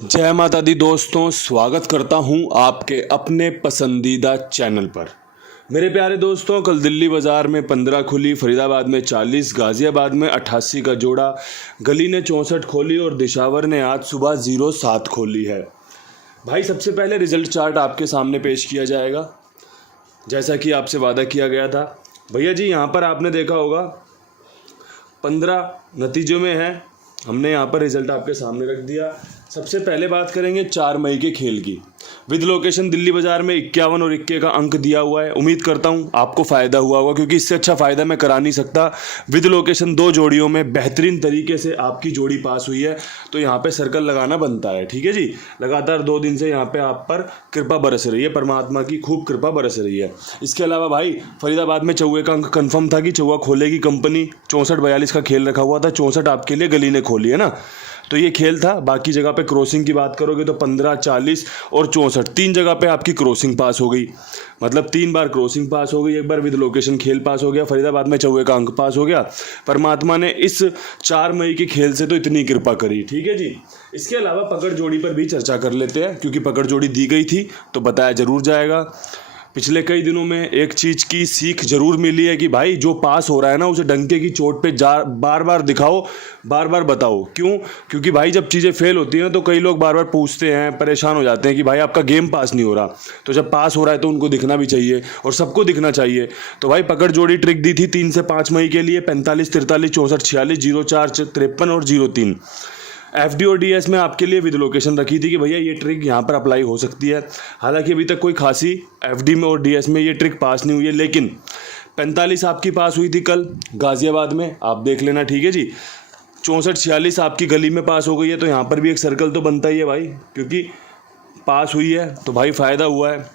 जय माता दी दोस्तों, स्वागत करता हूं आपके अपने पसंदीदा चैनल पर। मेरे प्यारे दोस्तों, कल दिल्ली बाज़ार में 15 खुली, फरीदाबाद में 40, गाज़ियाबाद में 88 का जोड़ा, गली ने 64 खोली और दिशावर ने आज सुबह 07 खोली है। भाई सबसे पहले रिजल्ट चार्ट आपके सामने पेश किया जाएगा, जैसा कि आपसे वादा किया गया था। भैया जी यहाँ पर आपने देखा होगा 15 नतीजों में है, हमने यहाँ पर रिजल्ट आपके सामने रख दिया। सबसे पहले बात करेंगे 4 मई के खेल की। विद लोकेशन दिल्ली बाज़ार में 51 और 21 का अंक दिया हुआ है। उम्मीद करता हूँ आपको फ़ायदा हुआ होगा, क्योंकि इससे अच्छा फ़ायदा मैं करा नहीं सकता। विद लोकेशन 2 जोड़ियों में बेहतरीन तरीके से आपकी जोड़ी पास हुई है, तो यहाँ पे सर्कल लगाना बनता है। ठीक है जी, लगातार 2 दिन से यहाँ पे आप पर कृपा बरस रही है, परमात्मा की खूब कृपा बरस रही है। इसके अलावा भाई फरीदाबाद में 54 का अंक कन्फर्म था कि 54 खोलेगी कंपनी। 64-42 का खेल रखा हुआ था, 64 आपके लिए गली ने खोली है ना, तो ये खेल था। बाकी जगह पे क्रॉसिंग की बात करोगे तो 15, 40 और 64 3 जगह पे आपकी क्रॉसिंग पास हो गई। मतलब 3 बार क्रॉसिंग पास हो गई, एक बार विद लोकेशन खेल पास हो गया, फरीदाबाद में 54 का अंक पास हो गया। परमात्मा ने इस 4 मई के खेल से तो इतनी कृपा करी। ठीक है जी, इसके अलावा पकड़ जोड़ी पर भी चर्चा कर लेते हैं, क्योंकि पकड़ जोड़ी दी गई थी तो बताया जरूर जाएगा। पिछले कई दिनों में एक चीज़ की सीख जरूर मिली है कि भाई जो पास हो रहा है ना, उसे डंके की चोट पे बार बार दिखाओ, बार बार बताओ। क्यों? क्योंकि भाई जब चीज़ें फेल होती हैं ना, तो कई लोग बार बार पूछते हैं, परेशान हो जाते हैं कि भाई आपका गेम पास नहीं हो रहा। तो जब पास हो रहा है तो उनको दिखना भी चाहिए और सबको दिखना चाहिए। तो भाई पकड़ जोड़ी ट्रिक दी थी 3 से 5 मई के लिए, 45, 43, 64, 46, 04, 53 और 03। FD और DS में आपके लिए विद लोकेशन रखी थी कि भैया ये ट्रिक यहाँ पर अप्लाई हो सकती है। हालांकि अभी तक कोई खासी FD में और DS में ये ट्रिक पास नहीं हुई है, लेकिन 45 आपकी पास हुई थी कल गाज़ियाबाद में, आप देख लेना। ठीक है जी, 64, 46 आपकी गली में पास हो गई है, तो यहाँ पर भी एक सर्कल तो बनता ही है भाई, क्योंकि पास हुई है तो भाई फ़ायदा हुआ है।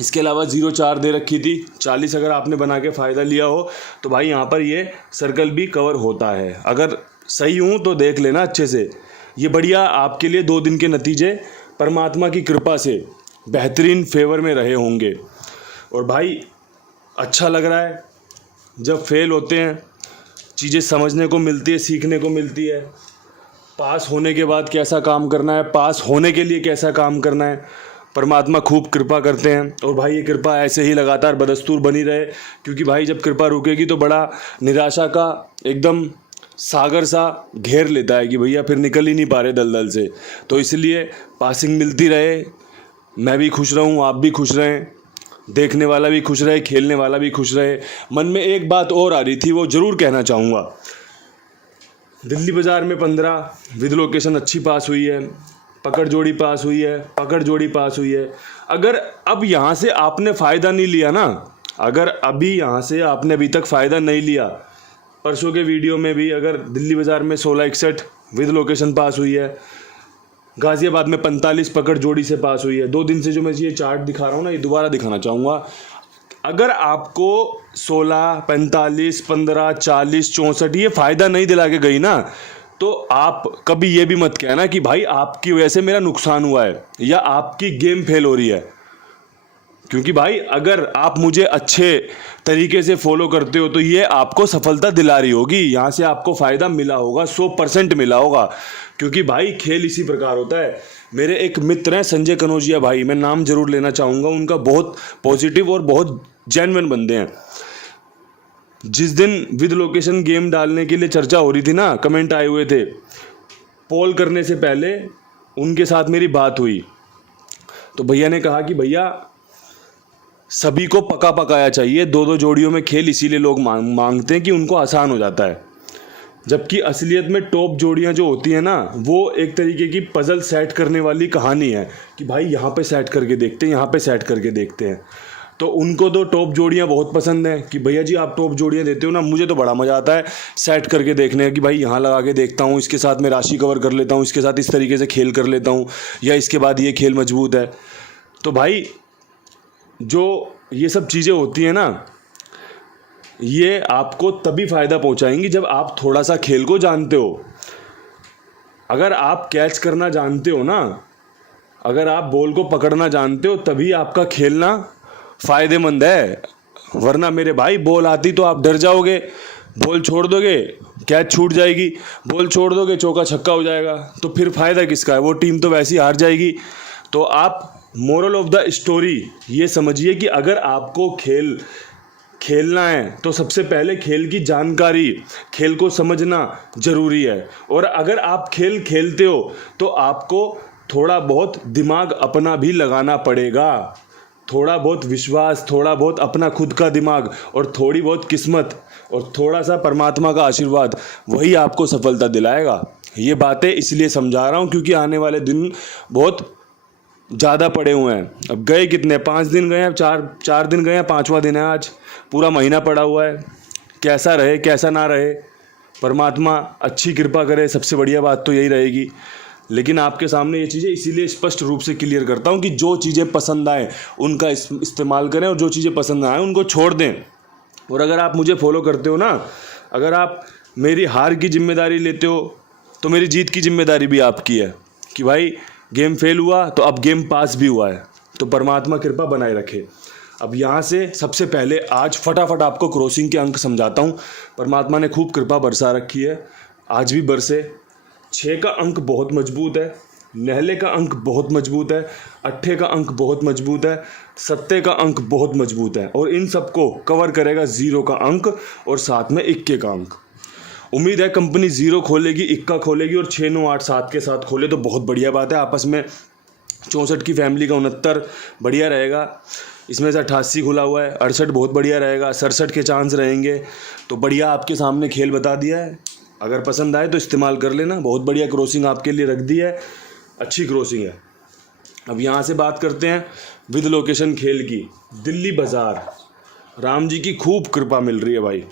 इसके अलावा 04 दे रखी थी, 40 अगर आपने बना के फ़ायदा लिया हो तो भाई यहाँ पर ये सर्कल भी कवर होता है। अगर सही हूँ तो देख लेना अच्छे से। ये बढ़िया आपके लिए 2 दिन के नतीजे परमात्मा की कृपा से बेहतरीन फेवर में रहे होंगे। और भाई अच्छा लग रहा है जब फेल होते हैं, चीज़ें समझने को मिलती है, सीखने को मिलती है। पास होने के बाद कैसा काम करना है, पास होने के लिए कैसा काम करना है, परमात्मा खूब कृपा करते हैं। और भाई ये कृपा ऐसे ही लगातार बदस्तूर बनी रहे, क्योंकि भाई जब कृपा रुकेगी तो बड़ा निराशा का एकदम सागर सा घेर लेता है कि भैया फिर निकल ही नहीं पा रहे दलदल से। तो इसलिए पासिंग मिलती रहे, मैं भी खुश रहूं, आप भी खुश रहें, देखने वाला भी खुश रहे, खेलने वाला भी खुश रहे। मन में एक बात और आ रही थी, वो ज़रूर कहना चाहूँगा। दिल्ली बाज़ार में 15 विद लोकेशन अच्छी पास हुई है, पकड़ जोड़ी पास हुई है, पकड़ जोड़ी पास हुई है। अगर अब यहाँ से आपने फ़ायदा नहीं लिया ना, अगर अभी यहाँ से आपने अभी तक फ़ायदा नहीं लिया, परसों के वीडियो में भी अगर दिल्ली बाज़ार में 16-61 विद लोकेशन पास हुई है, गाज़ियाबाद में 45 पकड़ जोड़ी से पास हुई है। 2 दिन से जो मैं ये चार्ट दिखा रहा हूँ ना, ये दोबारा दिखाना चाहूँगा। अगर आपको 16, 45, 15, 40, 64 ये फ़ायदा नहीं दिला के गई ना, तो आप कभी ये भी मत कहना कि भाई आपकी वजह से मेरा नुकसान हुआ है या आपकी गेम फेल हो रही है। क्योंकि भाई अगर आप मुझे अच्छे तरीके से फॉलो करते हो तो ये आपको सफलता दिला रही होगी, यहाँ से आपको फ़ायदा मिला होगा, 100% मिला होगा। क्योंकि भाई खेल इसी प्रकार होता है। मेरे एक मित्र हैं संजय कनौजिया भाई, मैं नाम जरूर लेना चाहूँगा उनका, बहुत पॉजिटिव और बहुत जेन्युइन बंदे हैं। जिस दिन विद लोकेशन गेम डालने के लिए चर्चा हो रही थी ना, कमेंट आए हुए थे, पोल करने से पहले उनके साथ मेरी बात हुई, तो भैया ने कहा कि भैया सभी को पका पकाया चाहिए, 2-2 जोड़ियों में खेल इसीलिए लोग मांगते हैं कि उनको आसान हो जाता है। जबकि असलियत में टॉप जोड़ियां जो होती हैं ना, वो एक तरीके की पजल सेट करने वाली कहानी है कि भाई यहाँ पे सेट करके देखते हैं, यहाँ पे सेट करके देखते हैं। तो उनको तो टॉप जोड़ियाँ बहुत पसंद हैं कि भैया जी आप टॉप जोड़ियाँ देते हो ना, मुझे तो बड़ा मज़ा आता है सेट करके देखने का कि भाई यहाँ लगा के देखता हूँ, इसके साथ मैं राशि कवर कर लेता हूँ, इसके साथ इस तरीके से खेल कर लेता हूँ, या इसके बाद ये खेल मजबूत है। तो भाई जो ये सब चीज़ें होती हैं ना, ये आपको तभी फ़ायदा पहुंचाएंगी जब आप थोड़ा सा खेल को जानते हो। अगर आप कैच करना जानते हो ना, अगर आप बॉल को पकड़ना जानते हो, तभी आपका खेलना फ़ायदेमंद है। वरना मेरे भाई बॉल आती तो आप डर जाओगे, बॉल छोड़ दोगे कैच छूट जाएगी, बॉल छोड़ दोगे चौका छक्का हो जाएगा, तो फिर फ़ायदा किसका है, वो टीम तो वैसी हार जाएगी। तो आप मोरल ऑफ द स्टोरी ये समझिए कि अगर आपको खेलना है तो सबसे पहले खेल की जानकारी, खेल को समझना ज़रूरी है। और अगर आप खेल खेलते हो तो आपको थोड़ा बहुत दिमाग अपना भी लगाना पड़ेगा, थोड़ा बहुत विश्वास, थोड़ा बहुत अपना खुद का दिमाग और थोड़ी बहुत किस्मत और थोड़ा सा परमात्मा का आशीर्वाद, वही आपको सफलता दिलाएगा। ये बातें इसलिए समझा रहा हूँ क्योंकि आने वाले दिन बहुत ज़्यादा पड़े हुए हैं। अब गए कितने, 5 दिन गए हैं, चार दिन गए हैं, 5वां दिन है आज, पूरा महीना पड़ा हुआ है। कैसा रहे कैसा ना रहे, परमात्मा अच्छी कृपा करे, सबसे बढ़िया बात तो यही रहेगी। लेकिन आपके सामने ये चीज़ें इसीलिए स्पष्ट रूप से क्लियर करता हूँ कि जो चीज़ें पसंद आए उनका इस्तेमाल करें और जो चीज़ें पसंद ना आए उनको छोड़ दें। और अगर आप मुझे फॉलो करते हो ना, अगर आप मेरी हार की जिम्मेदारी लेते हो तो मेरी जीत की जिम्मेदारी भी आपकी है कि भाई गेम फेल हुआ तो अब गेम पास भी हुआ है, तो परमात्मा कृपा बनाए रखे। अब यहाँ से सबसे पहले आज फटाफट आपको क्रॉसिंग के अंक समझाता हूँ। परमात्मा ने खूब कृपा बरसा रखी है, आज भी बरसे। 6 का अंक बहुत मजबूत है, नहले का अंक बहुत मजबूत है, 8 का अंक बहुत मजबूत है, 7 का अंक बहुत मजबूत है और इन सबको कवर करेगा 0 का अंक और साथ में 21 का अंक। उम्मीद है कंपनी 0 खोलेगी, 21 खोलेगी और 6, 9, 8, 7 के साथ खोले तो बहुत बढ़िया बात है। आपस में 64 की फैमिली का 69 बढ़िया रहेगा, इसमें से 88 खुला हुआ है, 68 बहुत बढ़िया रहेगा, 67 के चांस रहेंगे। तो बढ़िया आपके सामने खेल बता दिया है, अगर पसंद आए तो इस्तेमाल कर लेना। बहुत बढ़िया क्रॉसिंग आपके लिए रख दी है, अच्छी क्रॉसिंग है। अब यहाँ से बात करते हैं विद लोकेशन खेल की। दिल्ली बाज़ार, राम जी की खूब कृपा मिल रही है भाई,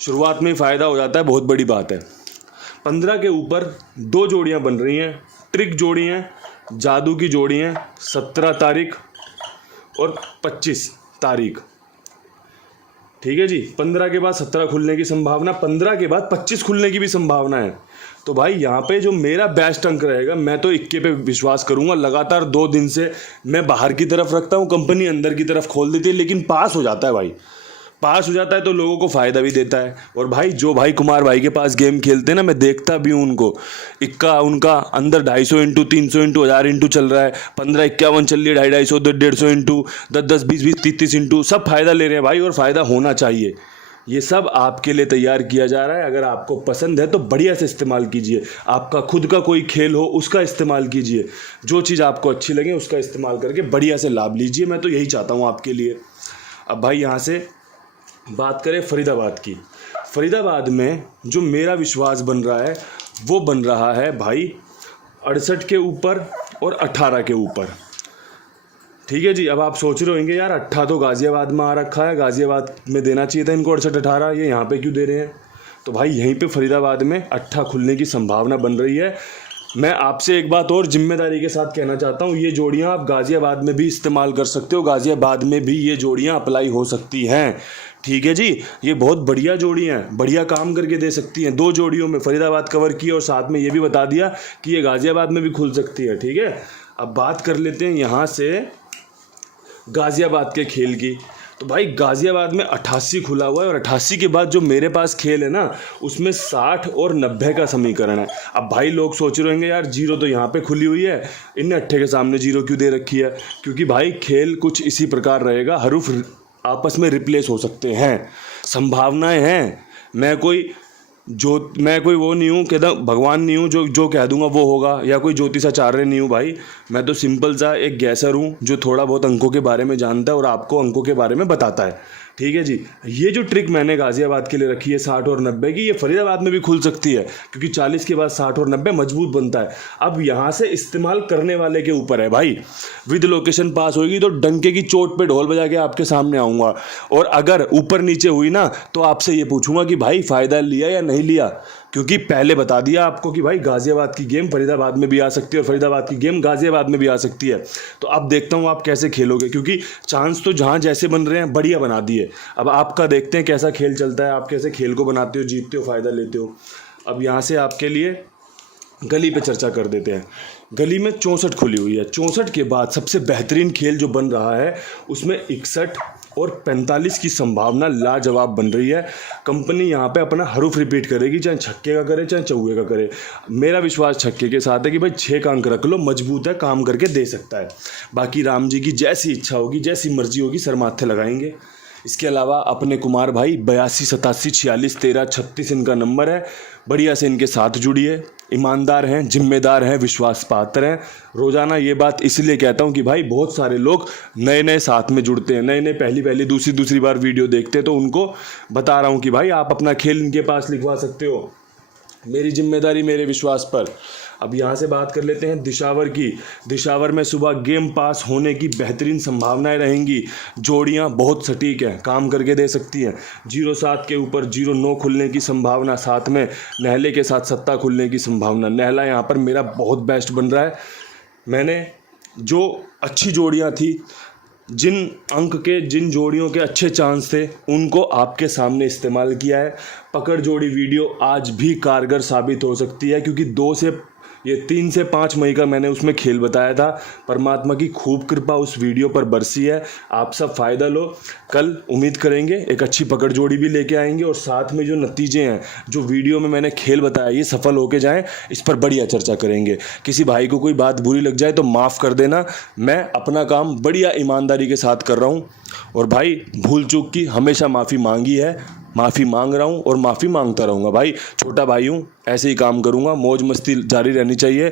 शुरुआत में ही फ़ायदा हो जाता है, बहुत बड़ी बात है। 15 के ऊपर 2 जोड़ियाँ बन रही हैं, ट्रिक जोड़ी हैं, जादू की जोड़ी हैं। 17 तारीख और 25 तारीख, ठीक है जी। 15 के बाद 17 खुलने की संभावना, 15 के बाद 25 खुलने की भी संभावना है। तो भाई यहाँ पे जो मेरा बेस्ट अंक रहेगा, मैं तो 21 पे विश्वास करूँगा। लगातार 2 दिन से मैं बाहर की तरफ रखता हूँ, कंपनी अंदर की तरफ खोल देती है, लेकिन पास हो जाता है भाई। पास हो जाता है तो लोगों को फ़ायदा भी देता है। और भाई जो भाई कुमार भाई के पास गेम खेलते हैं ना, मैं देखता भी हूँ उनको, इक्का उनका अंदर 250 इंटू 300 इंटू 1000 इंटू चल रहा है, 15 51 चल रही है, 250 150 इंटू 10 10 20 20 30 30 इंटू, सब फ़ायदा ले रहे हैं भाई। और फ़ायदा होना चाहिए, ये सब आपके लिए तैयार किया जा रहा है। अगर आपको पसंद है तो बढ़िया से इस्तेमाल कीजिए। आपका खुद का कोई खेल हो उसका इस्तेमाल कीजिए, जो चीज़ आपको अच्छी लगे उसका इस्तेमाल करके बढ़िया से लाभ लीजिए। मैं तो यही चाहता हूँ आपके लिए। अब भाई यहाँ से बात करें फरीदाबाद की। फरीदाबाद में जो मेरा विश्वास बन रहा है वो बन रहा है भाई 68 के ऊपर और 18 के ऊपर, ठीक है जी। अब आप सोच रहे होंगे यार 18 तो गाज़ियाबाद में आ रखा है, गाज़ियाबाद में देना चाहिए था इनको 68 18, ये यहाँ पे क्यों दे रहे हैं? तो भाई यहीं पे फरीदाबाद में 18 खुलने की संभावना बन रही है। मैं आपसे एक बात और जिम्मेदारी के साथ कहना चाहता हूँ, ये जोड़ियाँ आप गाज़ियाबाद में भी इस्तेमाल कर सकते हो, गाज़ियाबाद में भी ये जोड़ियाँ अप्लाई हो सकती हैं, ठीक है जी। ये बहुत बढ़िया जोड़ियाँ हैं, बढ़िया काम करके दे सकती हैं। 2 जोड़ियों में फरीदाबाद कवर की और साथ में ये भी बता दिया कि ये गाज़ियाबाद में भी खुल सकती है, ठीक है। अब बात कर लेते हैं यहाँ से गाज़ियाबाद के खेल की। तो भाई गाज़ियाबाद में 88 खुला हुआ है और 88 के बाद जो मेरे पास खेल है ना, उसमें 60 और 90 का समीकरण है। अब भाई लोग सोच रहे होंगे यार 0 तो यहाँ पे खुली हुई है, इनने 8 के सामने 0 क्यों दे रखी है? क्योंकि भाई खेल कुछ इसी प्रकार रहेगा, हरूफ आपस में रिप्लेस हो सकते हैं, संभावनाएं हैं। मैं कोई वो नहीं हूँ, कहता भगवान नहीं हूँ जो कह दूंगा वो होगा, या कोई ज्योतिषाचार्य नहीं हूँ भाई। मैं तो सिंपल सा एक गैसर हूँ जो थोड़ा बहुत अंकों के बारे में जानता है और आपको अंकों के बारे में बताता है, ठीक है जी। ये जो ट्रिक मैंने गाज़ियाबाद के लिए रखी है 60 और 90 की, ये फरीदाबाद में भी खुल सकती है क्योंकि 40 के बाद 60 और 90 मजबूत बनता है। अब यहाँ से इस्तेमाल करने वाले के ऊपर है भाई। विद लोकेशन पास होगी तो डंके की चोट पे ढोल बजा के आपके सामने आऊँगा, और अगर ऊपर नीचे हुई ना तो आपसे ये पूछूंगा कि भाई फ़ायदा लिया या नहीं लिया, क्योंकि पहले बता दिया आपको कि भाई गाज़ियाबाद की गेम फरीदाबाद में भी आ सकती है और फरीदाबाद की गेम गाज़ियाबाद में भी आ सकती है। तो अब देखता हूँ आप कैसे खेलोगे, क्योंकि चांस तो जहाँ जैसे बन रहे हैं बढ़िया बना दिए। अब आपका देखते हैं कैसा खेल चलता है, आप कैसे खेल को बनाते हो, जीतते हो, फ़ायदा लेते हो। अब यहाँ से आपके लिए गली पे चर्चा कर देते हैं। गली में 64 खुली हुई है। 64 के बाद सबसे बेहतरीन खेल जो बन रहा है उसमें 61 और 45 की संभावना लाजवाब बन रही है। कंपनी यहाँ पे अपना हरूफ रिपीट करेगी, चाहे छक्के का करे चाहे चौके का करे। मेरा विश्वास छक्के के साथ है कि भाई 6 का अंक रख लो, मजबूत है, काम करके दे सकता है। बाकी राम जी की जैसी इच्छा होगी, जैसी मर्जी होगी, सर माथे लगाएंगे। इसके अलावा अपने कुमार भाई 82 87 46 13 36 इनका नंबर है। बढ़िया से इनके साथ जुड़िए। ईमानदार हैं, जिम्मेदार हैं, विश्वास पात्र हैं। रोज़ाना ये बात इसलिए कहता हूँ कि भाई बहुत सारे लोग नए नए साथ में जुड़ते हैं, नए नए पहली दूसरी बार वीडियो देखते हैं, तो उनको बता रहा हूँ कि भाई आप अपना खेल इनके पास लिखवा सकते हो। मेरी जिम्मेदारी मेरे विश्वास पर। अब यहाँ से बात कर लेते हैं दिशावर की। दिशावर में सुबह गेम पास होने की बेहतरीन संभावनाएं रहेंगी। जोड़ियाँ बहुत सटीक हैं, काम करके दे सकती हैं। 07 के ऊपर 09 खुलने की संभावना, साथ में नहले के साथ सत्ता खुलने की संभावना। नहला यहाँ पर मेरा बहुत बेस्ट बन रहा है। मैंने जो अच्छी जोड़ियाँ थी, जिन जोड़ियों के अच्छे चांस थे, उनको आपके सामने इस्तेमाल किया है। पकड़ जोड़ी वीडियो आज भी कारगर साबित हो सकती है, क्योंकि 3 से 5 मई का मैंने उसमें खेल बताया था। परमात्मा की खूब कृपा उस वीडियो पर बरसी है। आप सब फ़ायदा लो। कल उम्मीद करेंगे एक अच्छी पकड़ जोड़ी भी लेके आएंगे, और साथ में जो नतीजे हैं, जो वीडियो में मैंने खेल बताया, ये सफल होके जाएं, इस पर बढ़िया चर्चा करेंगे। किसी भाई को कोई बात बुरी लग जाए तो माफ़ कर देना। मैं अपना काम बढ़िया ईमानदारी के साथ कर रहा हूँ, और भाई भूल चूक की हमेशा माफ़ी मांगी है, माफ़ी मांग रहा हूँ और माफ़ी मांगता रहूँगा। भाई छोटा भाई हूँ, ऐसे ही काम करूँगा। मौज मस्ती जारी रहनी चाहिए,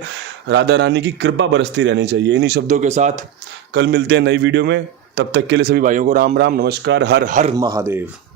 राधा रानी की कृपा बरसती रहनी चाहिए। इन्हीं शब्दों के साथ कल मिलते हैं नई वीडियो में। तब तक के लिए सभी भाइयों को राम राम, नमस्कार, हर हर महादेव।